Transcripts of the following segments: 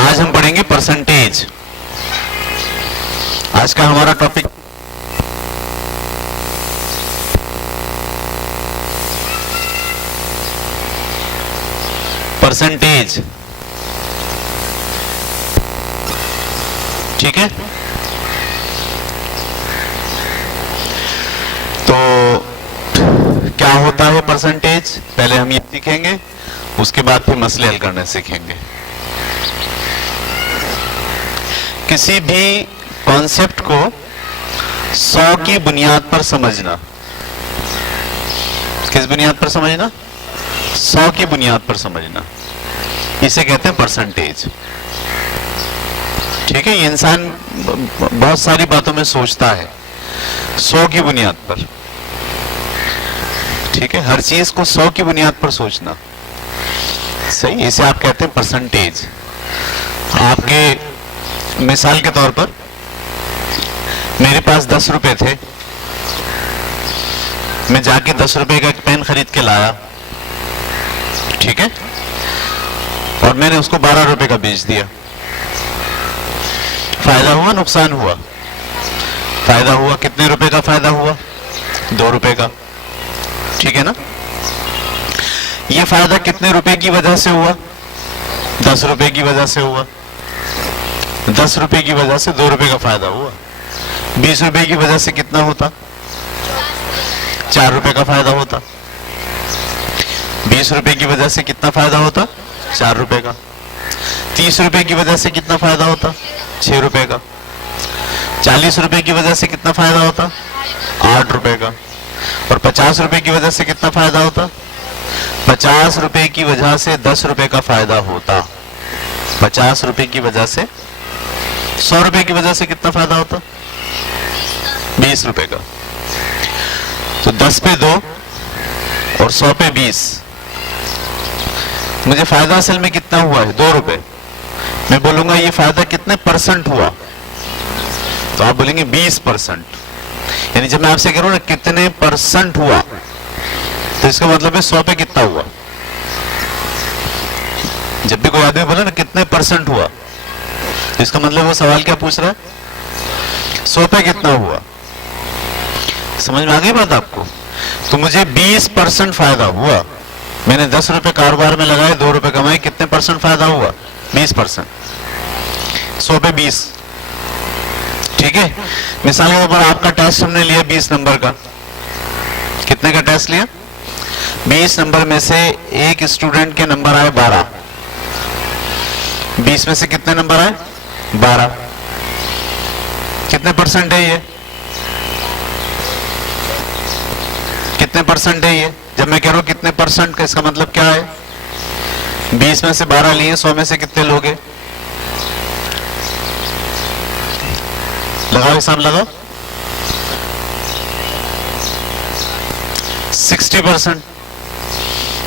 आज हम पढ़ेंगे परसेंटेज। आज का हमारा टॉपिक परसेंटेज, ठीक है। तो क्या होता है परसेंटेज, पहले हम ये सीखेंगे, उसके बाद फिर मसले हल करने सीखेंगे। किसी भी कॉन्सेप्ट को 100 की बुनियाद पर समझना, किस बुनियाद पर समझना? 100 की बुनियाद पर समझना, इसे कहते हैं परसेंटेज, ठीक है। ये इंसान बहुत सारी बातों में सोचता है 100 की बुनियाद पर, ठीक है। हर चीज को 100 की बुनियाद पर सोचना, सही, इसे आप कहते हैं परसेंटेज। आपके मिसाल के तौर पर मेरे पास 10 रुपए थे, मैं जाके 10 रुपए का एक पेन खरीद के लाया, ठीक है, और मैंने उसको 12 रुपए का बेच दिया। फायदा हुआ, नुकसान हुआ? फायदा हुआ। कितने रुपए का फायदा हुआ? 2 रुपए का, ठीक है ना। यह फायदा कितने रुपए की वजह से हुआ? 10 रुपए की वजह से हुआ। 10 रुपए की वजह से 2 रुपए का फायदा हुआ। 20 रुपए की वजह से कितना होता? 4 रुपए का फायदा होता। 20 रुपए की वजह से कितना फायदा होता? 4 रुपए का। 30 रुपए की वजह से कितना फायदा होता? 6 रुपए का। 40 रुपए की वजह से कितना फायदा होता? 8 रुपए का। और 50 रुपए की वजह से कितना फायदा होता? 50 रुपए की वजह से 10 रुपए का फायदा होता। 50 रुपए की वजह से 100 रुपए की वजह से कितना फायदा होता? 20 रुपए का। तो 10 पे 2 और 100 पे 20, मुझे फायदा असल में कितना हुआ है? 2 रुपए। मैं बोलूंगा ये फायदा कितने परसेंट हुआ, तो आप बोलेंगे 20%। यानी जब मैं आपसे कह रहा हूं ना कितने परसेंट हुआ, तो इसका मतलब है 100 पे कितना हुआ। जब भी कोई आदमी बोले ना कितने परसेंट हुआ, तो इसका मतलब वो सवाल क्या पूछ रहा है? 100 पे कितना हुआ। समझ में आ गई बात आपको? तो मुझे 20% फायदा हुआ। मैंने 10 रुपए कारोबार में लगाए, 2 रुपए कमाए, कितने परसेंट फायदा हुआ? 20%। 100 पे 20, ठीक है। मिसाल के तौर पर आपका टेस्ट हमने लिया 20 नंबर का। कितने का टेस्ट लिया? 20 नंबर में से एक स्टूडेंट के नंबर आए 12। 20 में से कितने नंबर आए? 12। कितने परसेंट है ये? कितने परसेंट है ये? जब मैं कह रहा हूं कितने परसेंट का, इसका मतलब क्या है? 20 में से 12 लिए, 100 में से कितने लोगे? लगाओ, हिसाब लगाओ। 60%।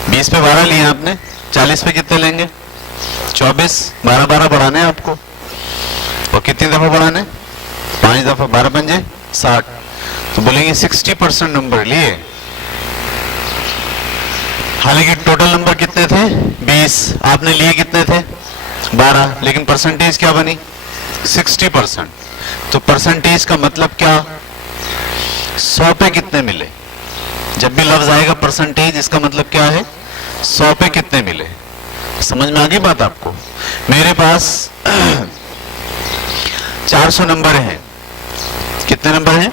20 पे 12 लिए आपने, 40 पे कितने लेंगे? 24। 12 बढ़ाने हैं आपको, और कितनी दफा बढ़ाने? 5 दफा। 12 पंजे 60, तो बोलेंगे 60% नंबर लिए। हालांकि टोटल नंबर कितने थे? 20। आपने लिए कितने थे? 12। लेकिन परसेंटेज क्या बनी? 60%। तो परसेंटेज का मतलब क्या? 100 पे कितने मिले। जब भी लफ्ज आएगा परसेंटेज, इसका मतलब क्या है? 100 पे कितने मिले। समझ में आ गई बात आपको? मेरे पास 400 नंबर हैं। कितने नंबर हैं?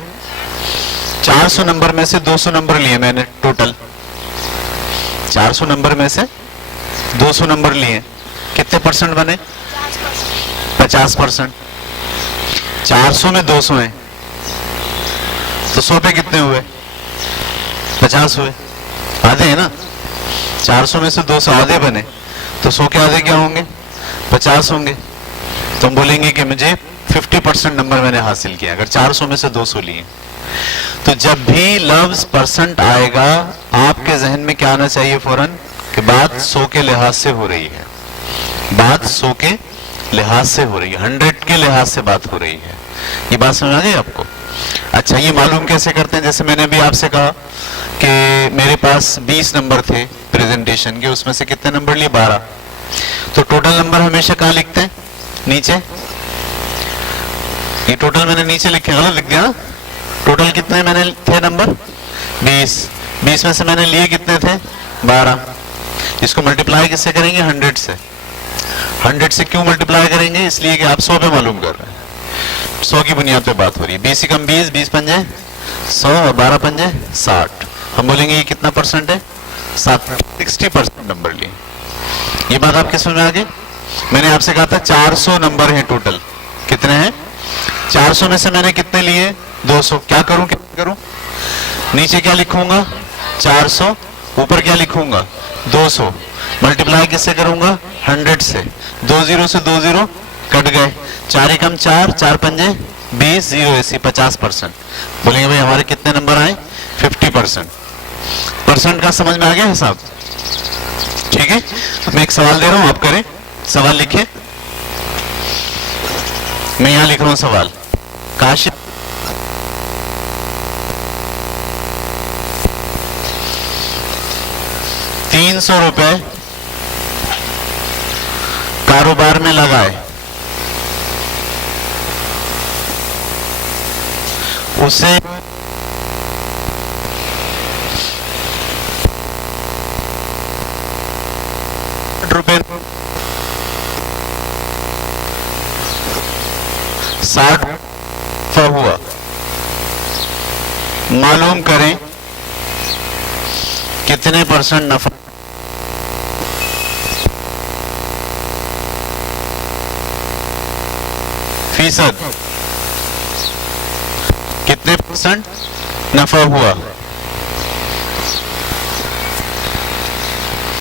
400 नंबर में से 200 नंबर लिए मैंने टोटल। 400 नंबर में से 200 नंबर लिए, कितने परसेंट बने? 50%। 400 में 200 हैं, तो 100 पे कितने हुए? 50 हुए। आधे है ना। 400 में से 200 आधे बने, तो 100 के आधे क्या होंगे? 50 होंगे। तो हम बोलेंगे कि मुझे 50% नंबर मैंने हासिल किया, अगर 400 में से 200 लिए। तो जब भी लफ्ज परसेंट आएगा, आपके जहन में क्या आना चाहिए फौरन? कि बात 100 के लिहाज से हो रही है। बात 100 के लिहाज से हो रही है, 100 के लिहाज से बात हो रही है। ये बात समझ आ गई आपको? अच्छा, ये मालूम कैसे करते हैं? जैसे मैंने अभी आपसे कहा कि मेरे पास 20 नंबर थे प्रेजेंटेशन के, उसमें से कितने नंबर लिए? 12। तो टोटल नंबर हमेशा कहाँ लिखते हैं? नीचे ये टोटल मैंने नीचे लिखे, गलत लिख दिया ना। टोटल कितने मैंने थे नंबर 20, 20 में से मैंने लिए कितने थे 12। इसको मल्टीप्लाई किससे करेंगे 100 से। 100 से क्यों मल्टीप्लाई करेंगे, इसलिए कि आप 100 पे मालूम कर रहे हैं, 100 की बुनियाद पे बात हो रही है। 20 कम 20, 20 पंजे 100 और 12 पंजे 60। हम बोलेंगे ये कितना परसेंट है 60% नंबर लिए। ये बात आपके समझ में आ गई। मैंने आपसे कहा था 400 नंबर है टोटल, कितने हैं 400 में से मैंने कितने लिए 200। क्या करूं, नीचे क्या लिखूंगा 400, ऊपर क्या लिखूंगा 200, मल्टीप्लाई किससे करूंगा 100 से। 2 0 से 2 0 कट गए, 4 कम 4, 4 पंजे 20, 0 ऐसी 50%। बोलेंगे भाई हमारे कितने नंबर आए 50%। परसेंट का समझ में आ गया हिसाब, ठीक है। मैं एक सवाल दे रहा हूं, आप करें, सवाल लिखिए। मैं यहां लिख रहा हूं सवाल, काशिफ 300 रुपए कारोबार में लगाए, उसे रुपए 60 हुआ। मालूम करें कितने परसेंट नफा। फीसद कितने परसेंट नफा हुआ।